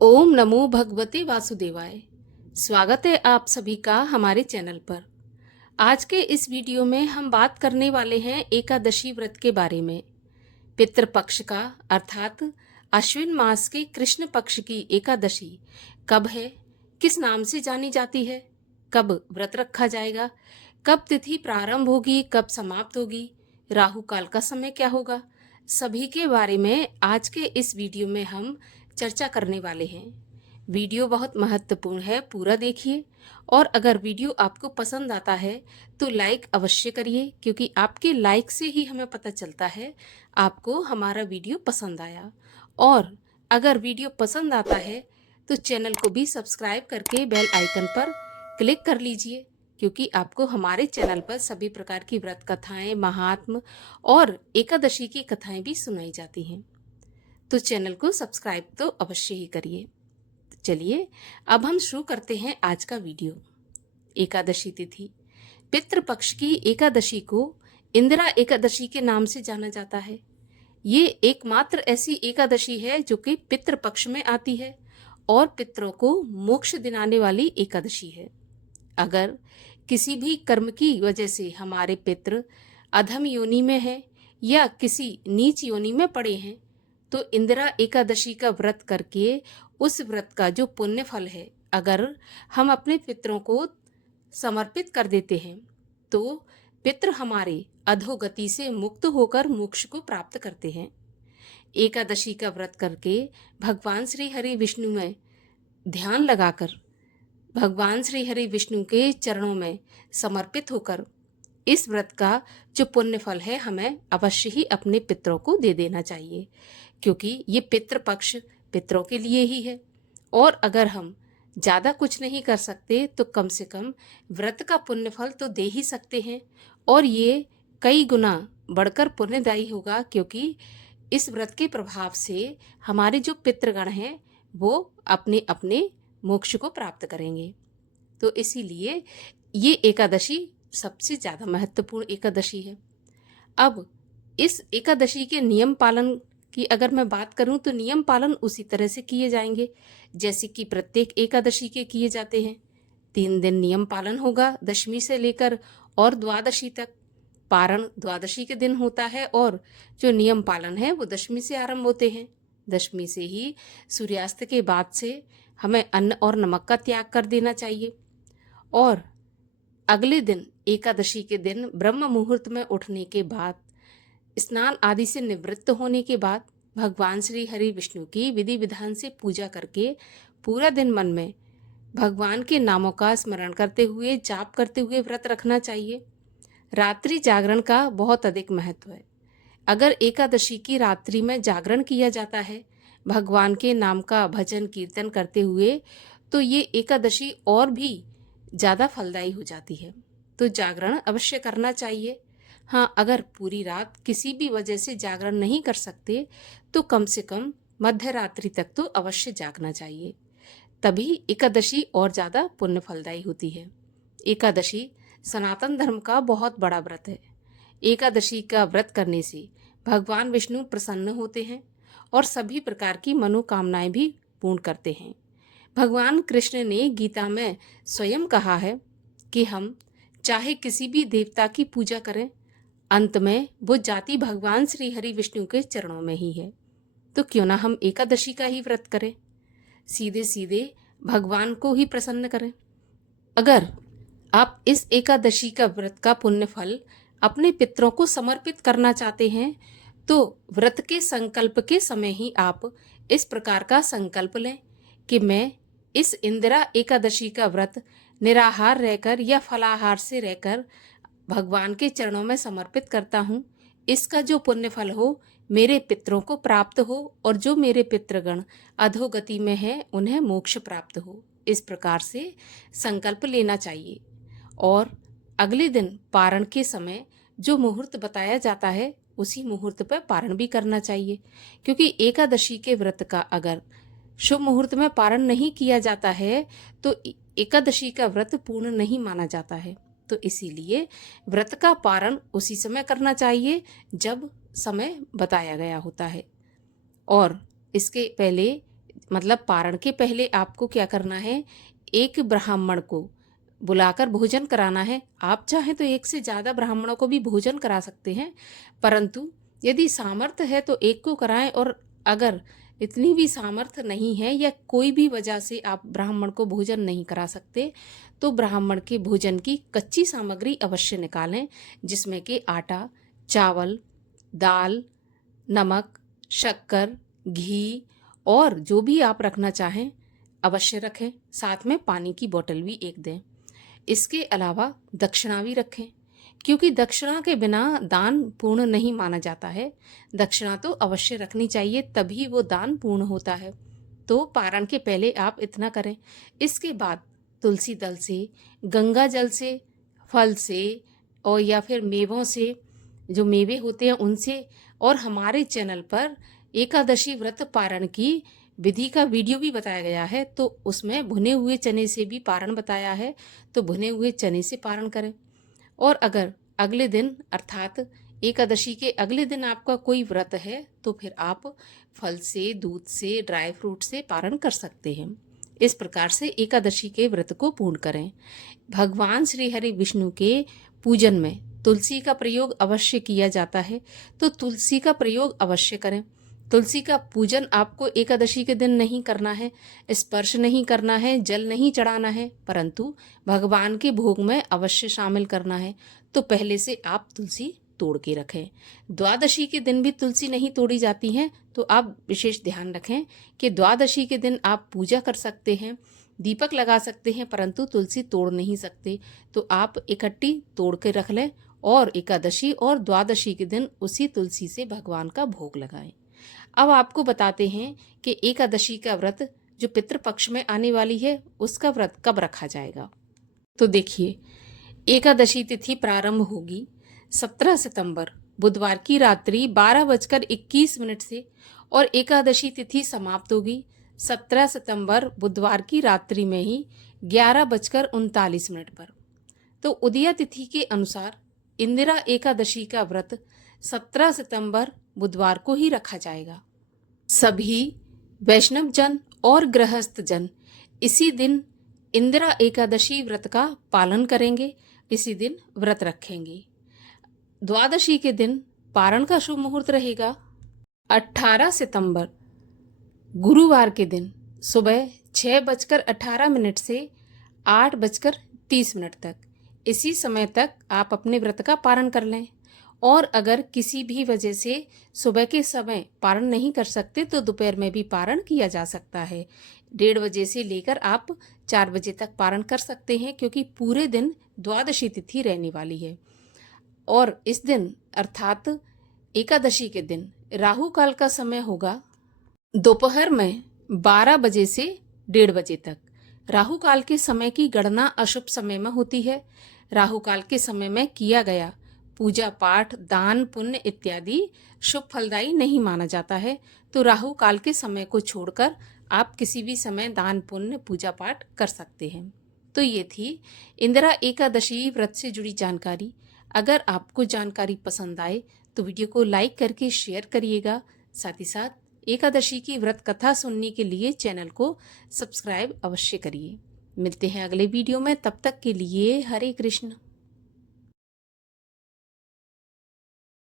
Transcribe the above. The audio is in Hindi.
ओम नमो भगवते वासुदेवाय। स्वागत है आप सभी का हमारे चैनल पर। आज के इस वीडियो में हम बात करने वाले हैं एकादशी व्रत के बारे में। पितृपक्ष का अर्थात अश्विन मास के कृष्ण पक्ष की एकादशी कब है, किस नाम से जानी जाती है, कब व्रत रखा जाएगा, कब तिथि प्रारंभ होगी, कब समाप्त होगी, राहु काल का समय क्या होगा, सभी के बारे में आज के इस वीडियो में हम चर्चा करने वाले हैं। वीडियो बहुत महत्वपूर्ण है, पूरा देखिए। और अगर वीडियो आपको पसंद आता है तो लाइक अवश्य करिए, क्योंकि आपके लाइक से ही हमें पता चलता है आपको हमारा वीडियो पसंद आया। और अगर वीडियो पसंद आता है तो चैनल को भी सब्सक्राइब करके बेल आइकन पर क्लिक कर लीजिए, क्योंकि आपको हमारे चैनल पर सभी प्रकार की व्रत कथाएं, महात्म और एकादशी की कथाएं भी सुनाई जाती हैं। तो चैनल को सब्सक्राइब तो अवश्य ही करिए। चलिए अब हम शुरू करते हैं आज का वीडियो। एकादशी तिथि। पितृपक्ष की एकादशी को इंदिरा एकादशी के नाम से जाना जाता है। ये एकमात्र ऐसी एकादशी है जो कि पितृपक्ष में आती है और पितरों को मोक्ष दिलाने वाली एकादशी है। अगर किसी भी कर्म की वजह से हमारे पितृ अधम योनि में है या किसी नीच योनि में पड़े हैं, तो इंदिरा एकादशी का व्रत करके उस व्रत का जो पुण्य फल है, अगर हम अपने पितरों को समर्पित कर देते हैं तो पितृ हमारे अधोगति से मुक्त होकर मोक्ष को प्राप्त करते हैं। एकादशी का व्रत करके भगवान श्री हरि विष्णु में ध्यान लगाकर भगवान श्री हरि विष्णु के चरणों में समर्पित होकर इस व्रत का जो पुण्य फल है हमें अवश्य ही अपने पितरों को दे देना चाहिए, क्योंकि ये पितृपक्ष पितरों के लिए ही है। और अगर हम ज़्यादा कुछ नहीं कर सकते तो कम से कम व्रत का पुण्य फल तो दे ही सकते हैं, और ये कई गुना बढ़कर पुण्यदायी होगा, क्योंकि इस व्रत के प्रभाव से हमारे जो पितृगण हैं वो अपने अपने मोक्ष को प्राप्त करेंगे। तो इसीलिए ये एकादशी सबसे ज़्यादा महत्वपूर्ण एकादशी है। अब इस एकादशी के नियम पालन की अगर मैं बात करूं तो नियम पालन उसी तरह से किए जाएंगे जैसे कि प्रत्येक एकादशी के किए जाते हैं। 3 दिन नियम पालन होगा, दशमी से लेकर और द्वादशी तक। पारण द्वादशी के दिन होता है और जो नियम पालन है वो दशमी से आरंभ होते हैं। दशमी से ही सूर्यास्त के बाद से हमें अन्न और नमक का त्याग कर देना चाहिए। और अगले दिन एकादशी के दिन ब्रह्म मुहूर्त में उठने के बाद, स्नान आदि से निवृत्त होने के बाद भगवान श्री हरि विष्णु की विधि विधान से पूजा करके पूरा दिन मन में भगवान के नामों का स्मरण करते हुए, जाप करते हुए व्रत रखना चाहिए। रात्रि जागरण का बहुत अधिक महत्व है। अगर एकादशी की रात्रि में जागरण किया जाता है भगवान के नाम का भजन कीर्तन करते हुए, तो ये एकादशी और भी ज़्यादा फलदायी हो जाती है। तो जागरण अवश्य करना चाहिए। हाँ, अगर पूरी रात किसी भी वजह से जागरण नहीं कर सकते तो कम से कम मध्य रात्रि तक तो अवश्य जागना चाहिए, तभी एकादशी और ज़्यादा पुण्य फलदायी होती है। एकादशी सनातन धर्म का बहुत बड़ा व्रत है। एकादशी का व्रत करने से भगवान विष्णु प्रसन्न होते हैं और सभी प्रकार की मनोकामनाएं भी पूर्ण करते हैं। भगवान कृष्ण ने गीता में स्वयं कहा है कि हम चाहे किसी भी देवता की पूजा करें, अंत में वो जाति भगवान श्री हरि विष्णु के चरणों में ही है। तो क्यों ना हम एकादशी का ही व्रत करें, सीधे सीधे भगवान को ही प्रसन्न करें। अगर आप इस एकादशी का व्रत का पुण्य फल अपने पितरों को समर्पित करना चाहते हैं तो व्रत के संकल्प के समय ही आप इस प्रकार का संकल्प लें कि मैं इस इंदिरा एकादशी का व्रत निराहार रहकर या फलाहार से रहकर भगवान के चरणों में समर्पित करता हूँ। इसका जो पुण्य फल हो मेरे पितरों को प्राप्त हो और जो मेरे पितृगण अधोगति में है उन्हें मोक्ष प्राप्त हो। इस प्रकार से संकल्प लेना चाहिए। और अगले दिन पारण के समय जो मुहूर्त बताया जाता है उसी मुहूर्त पर पारण भी करना चाहिए, क्योंकि एकादशी के व्रत का अगर शुभ मुहूर्त में पारण नहीं किया जाता है तो एकादशी का व्रत पूर्ण नहीं माना जाता है। तो इसीलिए व्रत का पारण उसी समय करना चाहिए जब समय बताया गया होता है। और इसके पहले मतलब पारण के पहले आपको क्या करना है, एक ब्राह्मण को बुलाकर भोजन कराना है। आप चाहें तो एक से ज़्यादा ब्राह्मणों को भी भोजन करा सकते हैं, परंतु यदि सामर्थ्य है तो एक को कराएं, और अगर इतनी भी सामर्थ्य नहीं है या कोई भी वजह से आप ब्राह्मण को भोजन नहीं करा सकते, तो ब्राह्मण के भोजन की कच्ची सामग्री अवश्य निकालें, जिसमें कि आटा, चावल, दाल, नमक, शक्कर, घी और जो भी आप रखना चाहें अवश्य रखें। साथ में पानी की बोतल भी एक दें। इसके अलावा दक्षिणा भी रखें, क्योंकि दक्षिणा के बिना दान पूर्ण नहीं माना जाता है। दक्षिणा तो अवश्य रखनी चाहिए, तभी वो दान पूर्ण होता है। तो पारण के पहले आप इतना करें। इसके बाद तुलसी दल से, गंगा जल से, फल से और या फिर मेवों से, जो मेवे होते हैं उनसे, और हमारे चैनल पर एकादशी व्रत पारण की विधि का वीडियो भी बताया गया है, तो उसमें भुने हुए चने से भी पारण बताया है, तो भुने हुए चने से पारण करें। और अगर अगले दिन अर्थात एकादशी के अगले दिन आपका कोई व्रत है, तो फिर आप फल से, दूध से, ड्राई फ्रूट से पारण कर सकते हैं। इस प्रकार से एकादशी के व्रत को पूर्ण करें। भगवान श्री हरि विष्णु के पूजन में तुलसी का प्रयोग अवश्य किया जाता है, तो तुलसी का प्रयोग अवश्य करें। तुलसी का पूजन आपको एकादशी के दिन नहीं करना है, स्पर्श नहीं करना है, जल नहीं चढ़ाना है, परंतु भगवान के भोग में अवश्य शामिल करना है। तो पहले से आप तुलसी तोड़ के रखें। द्वादशी के दिन भी तुलसी नहीं तोड़ी जाती है, तो आप विशेष ध्यान रखें कि द्वादशी के दिन आप पूजा कर सकते हैं, दीपक लगा सकते हैं, परंतु तुलसी तोड़ नहीं सकते। तो आप इकट्ठी तोड़ के रख लें और एकादशी और द्वादशी के दिन उसी तुलसी से भगवान का भोग लगाएं। अब आपको बताते हैं कि एकादशी का व्रत जो पितृपक्ष में आने वाली है, उसका व्रत कब रखा जाएगा। तो देखिए, एकादशी तिथि प्रारंभ होगी 17 सितंबर बुधवार की रात्रि 12:21 से, और एकादशी तिथि समाप्त होगी 17 सितंबर बुधवार की रात्रि में ही 11:39 पर। तो उदया तिथि के अनुसार इंदिरा एकादशी का व्रत 17 सितंबर बुधवार को ही रखा जाएगा। सभी वैष्णव जन और गृहस्थ जन इसी दिन इंदिरा एकादशी व्रत का पालन करेंगे, इसी दिन व्रत रखेंगे। द्वादशी के दिन पारण का शुभ मुहूर्त रहेगा 18 सितंबर गुरुवार के दिन सुबह 6:18 से 8:30 तक। इसी समय तक आप अपने व्रत का पारण कर लें, और अगर किसी भी वजह से सुबह के समय पारण नहीं कर सकते, तो दोपहर में भी पारण किया जा सकता है। 1:30 बजे से लेकर आप 4 बजे तक पारण कर सकते हैं, क्योंकि पूरे दिन द्वादशी तिथि रहने वाली है। और इस दिन अर्थात एकादशी के दिन राहु काल का समय होगा दोपहर में 12 बजे से 1:30 बजे तक। राहु काल के समय की गणना अशुभ समय में होती है। राहु काल के समय में किया गया पूजा पाठ, दान पुण्य इत्यादि शुभ फलदायी नहीं माना जाता है। तो राहु काल के समय को छोड़कर आप किसी भी समय दान पुण्य पूजा पाठ कर सकते हैं। तो ये थी इंदिरा एकादशी व्रत से जुड़ी जानकारी। अगर आपको जानकारी पसंद आए तो वीडियो को लाइक करके शेयर करिएगा। साथ ही साथ एकादशी की व्रत कथा सुनने के लिए चैनल को सब्सक्राइब अवश्य करिए। मिलते हैं अगले वीडियो में, तब तक के लिए हरे कृष्ण।